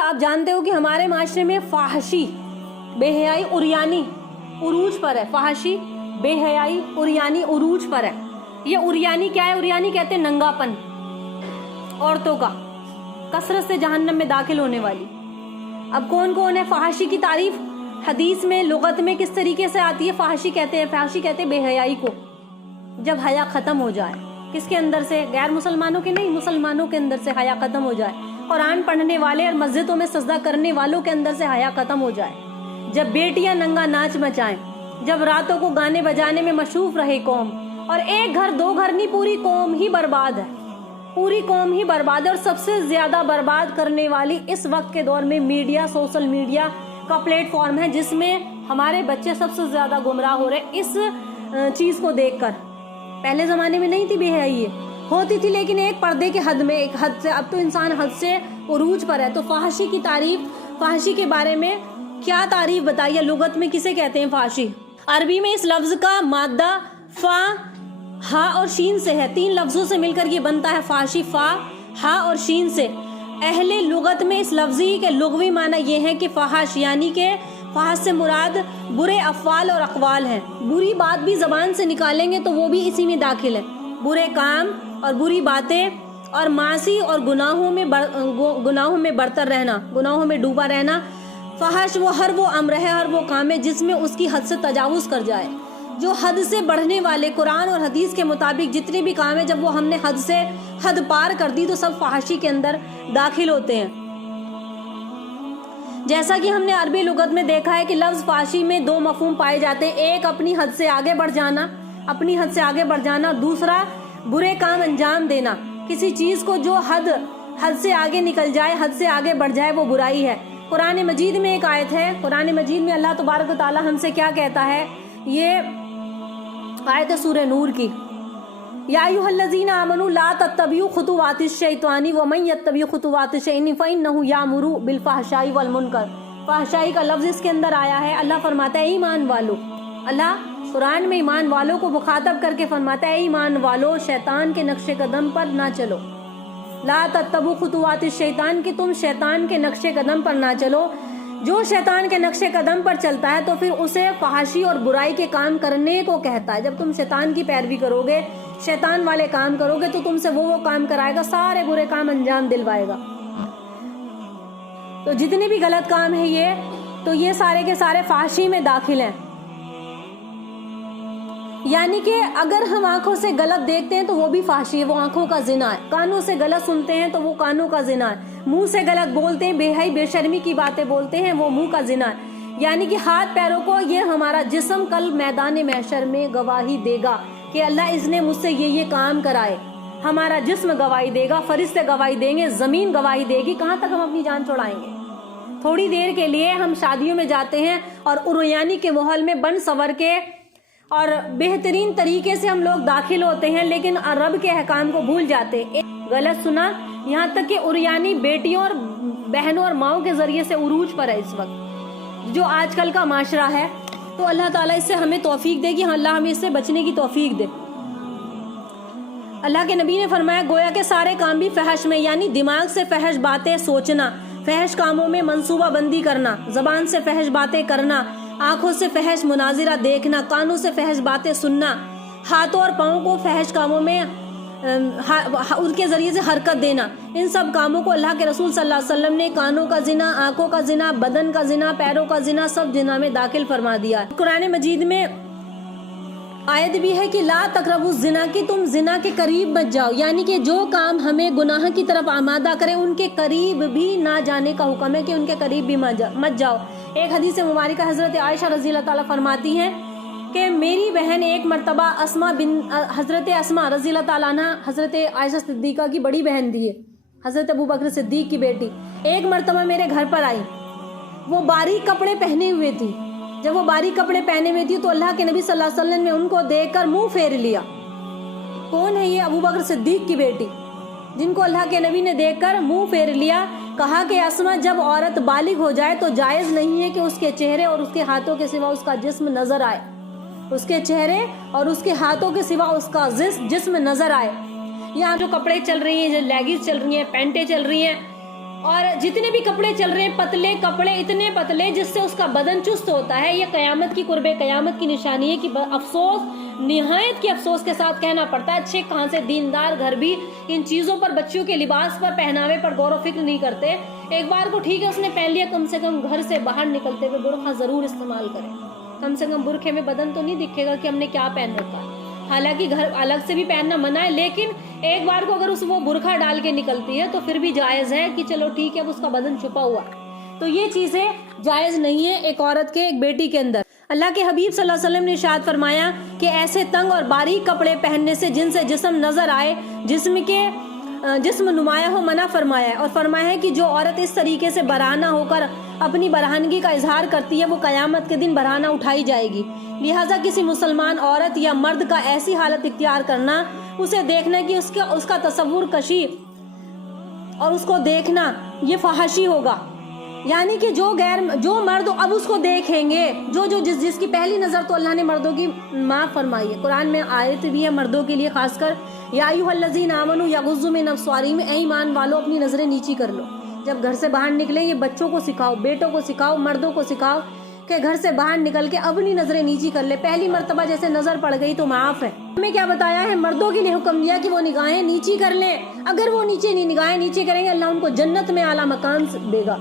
آپ جانتے ہو کہ ہمارے معاشرے میں فحاشی، بے حیائی، عریانی عروج پر ہے. فحاشی، بے حیائی، عریانی عروج پر ہے. یہ عریانی کیا ہے؟ عریانی کہتے ہیں ننگا پن عورتوں کا، کثرت سے جہنم میں داخل ہونے والی. اب کون کون ہے؟ فحاشی کی تعریف حدیث میں، لغت میں کس طریقے سے آتی ہے؟ فحاشی کہتے ہیں بے حیائی کو، جب حیا ختم ہو جائے. کس کے اندر سے؟ غیر مسلمانوں کے نہیں، مسلمانوں کے اندر سے حیا ختم ہو جائے. قرآن پڑھنے والے اور مسجدوں میں سجدہ کرنے والوں کے اندر سے حیا ختم ہو جائے. جب بیٹیاں ننگا ناچ مچائیں، جب راتوں کو گانے بجانے میں مصروف رہے قوم، اور ایک گھر دو گھر نہیں، پوری قوم ہی برباد ہے، پوری قوم ہی برباد ہے. اور سب سے زیادہ برباد کرنے والی اس وقت کے دور میں میڈیا، سوشل میڈیا کا پلیٹ فارم ہے، جس میں ہمارے بچے سب سے زیادہ گمراہ ہو رہے اس چیز کو دیکھ کر. پہلے زمانے میں نہیں تھی بے حیائی، ہوتی تھی لیکن ایک پردے کے حد میں، ایک حد سے. اب تو انسان حد سے عروج پر ہے. تو فحاشی کی تعریف، فحاشی کے بارے میں کیا تعریف بتائیے؟ لغت میں کسے کہتے ہیں فحاشی؟ عربی میں اس لفظ کا مادہ فا، ہا اور شین سے ہے. 3 لفظوں سے مل کر یہ بنتا ہے فحاشی، فا، ہا اور شین سے. اہل لغت میں اس لفظی کے لغوی معنی یہ ہے کہ فحش یعنی کہ فحش سے مراد برے افعال اور اقوال ہیں. بری بات بھی زبان سے نکالیں گے تو وہ بھی اسی میں داخل ہے. برے کام اور بری باتیں اور معاصی اور گناہوں میں برتر رہنا، گناہوں میں ڈوبا رہنا. فحش ہر وہ امر ہے، ہر وہ کام ہے جس میں اس کی حد سے تجاوز کر جائے. جو حد سے بڑھنے والے، قرآن اور حدیث کے مطابق جتنے بھی کام ہیں، جب وہ ہم نے حد سے حد پار کر دی تو سب فحاشی کے اندر داخل ہوتے ہیں. جیسا کہ ہم نے عربی لغت میں دیکھا ہے کہ لفظ فحاشی میں 2 مفہوم پائے جاتے ہیں. ایک اپنی حد سے آگے بڑھ جانا، اپنی حد سے آگے بڑھ جانا. دوسرا برے کام انجام دینا. کسی چیز کو جو حد سے آگے نکل جائے، حد سے آگے بڑھ جائے، وہ برائی ہے. قرآن مجید میں ایک آیت ہے، قرآن مجید میں اللہ تبارک و تعالی ہم سے کیا کہتا ہے؟ یہ آیت سورہ نور کی، یا ایھا الذین آمنوا لا تتبعوا خطوات الشیطان ومن یتبع خطوات الشیطان فانہ یامر بالفحشاء والمنکر. فحشائی کا لفظ اس کے اندر آیا ہے. اللہ فرماتا ہے اے ایمان والو، اللہ قرآن میں ایمان والوں کو مخاطب کر کے فرماتا ہے اے ایمان والو، شیطان کے نقش قدم پر نہ چلو. لا تتبعوا خطوات الشیطان، کہ تم شیطان کے نقش قدم پر نہ چلو. جو شیطان کے نقش قدم پر چلتا ہے تو پھر اسے فحاشی اور برائی کے کام کرنے کو کہتا ہے. جب تم شیطان کی پیروی کرو گے، شیطان والے کام کرو گے، تو تم سے وہ کام کرائے گا، سارے برے کام انجام دلوائے گا. تو جتنے بھی غلط کام ہیں یہ سارے کے سارے فحاشی میں داخل ہیں. یعنی کہ اگر ہم آنکھوں سے غلط دیکھتے ہیں تو وہ بھی فحاشی ہے، وہ آنکھوں کا زنا ہے. کانوں سے غلط سنتے ہیں تو وہ کانوں کا زنا ہے. منہ سے غلط بولتے ہیں، بے حیائی بے شرمی کی باتیں بولتے ہیں، وہ منہ کا زنا ہے. یعنی کہ ہاتھ پیروں کو، یہ ہمارا جسم کل میدان محشر میں گواہی دے گا کہ اللہ اس نے مجھ سے یہ کام کرائے. ہمارا جسم گواہی دے گا، فرشتے گواہی دیں گے، زمین گواہی دے گی. کہاں تک ہم اپنی جان چھوڑائیں گے؟ تھوڑی دیر کے لیے ہم شادیوں میں جاتے ہیں اور عریانی کے ماحول میں بن سور کے اور بہترین طریقے سے ہم لوگ داخل ہوتے ہیں، لیکن رب کے احکام کو بھول جاتے ہیں. غلط سنا، یہاں تک کہ عریانی بیٹیوں اور بہنوں اور ماؤں کے ذریعے سے عروج پر ہے اس وقت جو آج کل کا معاشرہ ہے. تو اللہ تعالیٰ اس سے ہمیں توفیق دے گی، اللہ ہمیں اس سے بچنے کی توفیق دے. اللہ کے نبی نے فرمایا گویا کہ سارے کام بھی فحش میں، یعنی دماغ سے فحش باتیں سوچنا، فحش کاموں میں منصوبہ بندی کرنا، زبان سے فحش باتیں کرنا، آنکھوں سے فحش مناظرہ دیکھنا، کانوں سے فحش باتیں سننا، ہاتھوں اور پاؤں کو فحش کاموں میں ان کے ذریعے سے حرکت دینا. ان سب کاموں کو اللہ کے رسول صلی اللہ علیہ وسلم نے کانوں کا زنا، آنکھوں کا زنا، بدن کا زنا، پیروں کا زنا، سب زنا میں داخل فرما دیا. قرآن مجید میں آیت بھی ہے کہ لا تقربوا الزنا، کہ تم زنا کے قریب مت جاؤ. یعنی کہ جو کام ہمیں گناہ کی طرف آمادہ کرے ان کے قریب بھی نہ جانے کا حکم ہے کہ ان کے قریب بھی مت جاؤ. ایک حدیث مبارکہ حضرت عائشہ رضی اللہ تعالیٰ فرماتی ہیں کہ میری بہن ایک مرتبہ حضرت اسما رضی اللہ تعالیٰ عنہ، حضرت عائشہ صدیقہ کی بڑی بہن تھی، حضرت ابو بکر صدیق کی بیٹی، ایک مرتبہ میرے گھر پر آئی. وہ باریک کپڑے پہنے ہوئے تھی. جب وہ باریک کپڑے پہنے ہوئے تھی تو اللہ کے نبی صلی اللہ علیہ وسلم نے ان کو دیکھ کر منہ پھیر لیا. کون ہے یہ؟ ابو بکر صدیق کی بیٹی، جن کو اللہ کے نبی نے دیکھ کر منہ پھیر لیا. کہا کہ اسما، جب عورت بالغ ہو جائے تو جائز نہیں ہے کہ اس کے چہرے اور اس کے ہاتھوں کے سوا اس کا جسم نظر آئے. اس کے چہرے اور اس کے ہاتھوں کے سوا اس کا جسم نظر آئے. یہاں جو کپڑے چل رہی ہیں، جو لیگیز چل رہی ہیں، پینٹیں چل رہی ہیں، اور جتنے بھی کپڑے چل رہے ہیں پتلے کپڑے اتنے پتلے جس سے اس کا بدن چست ہوتا ہے، یہ قیامت کی قرب قیامت کی نشانی ہے کہ افسوس نہایت کے افسوس کے ساتھ کہنا پڑتا ہے، اچھے کہاں سے دیندار گھر بھی ان چیزوں پر، بچیوں کے لباس پر، پہناوے پر غور و فکر نہیں کرتے۔ ایک بار کو ٹھیک ہے اس نے پہن لیا، کم سے کم گھر سے باہر نکلتے ہوئے برقع ضرور استعمال کریں، کم سے کم برقعے میں بدن تو نہیں دکھے گا کہ ہم نے کیا پہن رکھا ہے۔ حالانکہ گھر الگ سے بھی پہننا منع ہے، لیکن ایک بار کو اگر وہ برقعہ ڈال کے نکلتی ہے تو پھر بھی جائز ہے کہ چلو ٹھیک ہے اب اس کا بدن چھپا ہوا ہے، تو یہ چیزیں جائز نہیں ہے ایک عورت کے، ایک بیٹی کے اندر۔ اللہ کے حبیب صلی اللہ علیہ وسلم نے ارشاد فرمایا کہ ایسے تنگ اور باریک کپڑے پہننے سے جن سے جسم نظر آئے، جسم نمایاں ہو، منع فرمایا ہے، اور فرمایا ہے کہ جو عورت اس طریقے سے برہنہ ہو کر اپنی برہنگی کا اظہار کرتی ہے وہ قیامت کے دن برہنہ اٹھائی جائے گی۔ لہٰذا کسی مسلمان عورت یا مرد کا ایسی حالت اختیار کرنا، اسے دیکھنا کہ اس کا تصور کشی اور اس کو دیکھنا یہ فحاشی ہوگا، یعنی کہ جو مرد اب اس کو دیکھیں گے، جس کی پہلی نظر تو اللہ نے مردوں کی معاف فرمائی ہے، قرآن میں آیت بھی ہے مردوں کے لیے خاص کر، یا ایھا الذین آمنوا یغضوا من ابصارہم، اے ایمان والو اپنی نظریں نیچی کر لو۔ جب گھر سے باہر نکلیں یہ بچوں کو سکھاؤ، بیٹوں کو سکھاؤ، مردوں کو سکھاؤ کہ گھر سے باہر نکل کے اپنی نظریں نیچی کر لے، پہلی مرتبہ جیسے نظر پڑ گئی تو معاف ہے۔ ہمیں کیا بتایا ہے؟ مردوں کے لیے حکم دیا کہ وہ نگاہیں نیچی کر لیں، اگر وہ نگاہیں نیچے کریں گے اللہ ان کو جنت میں اعلیٰ مکان دے گا۔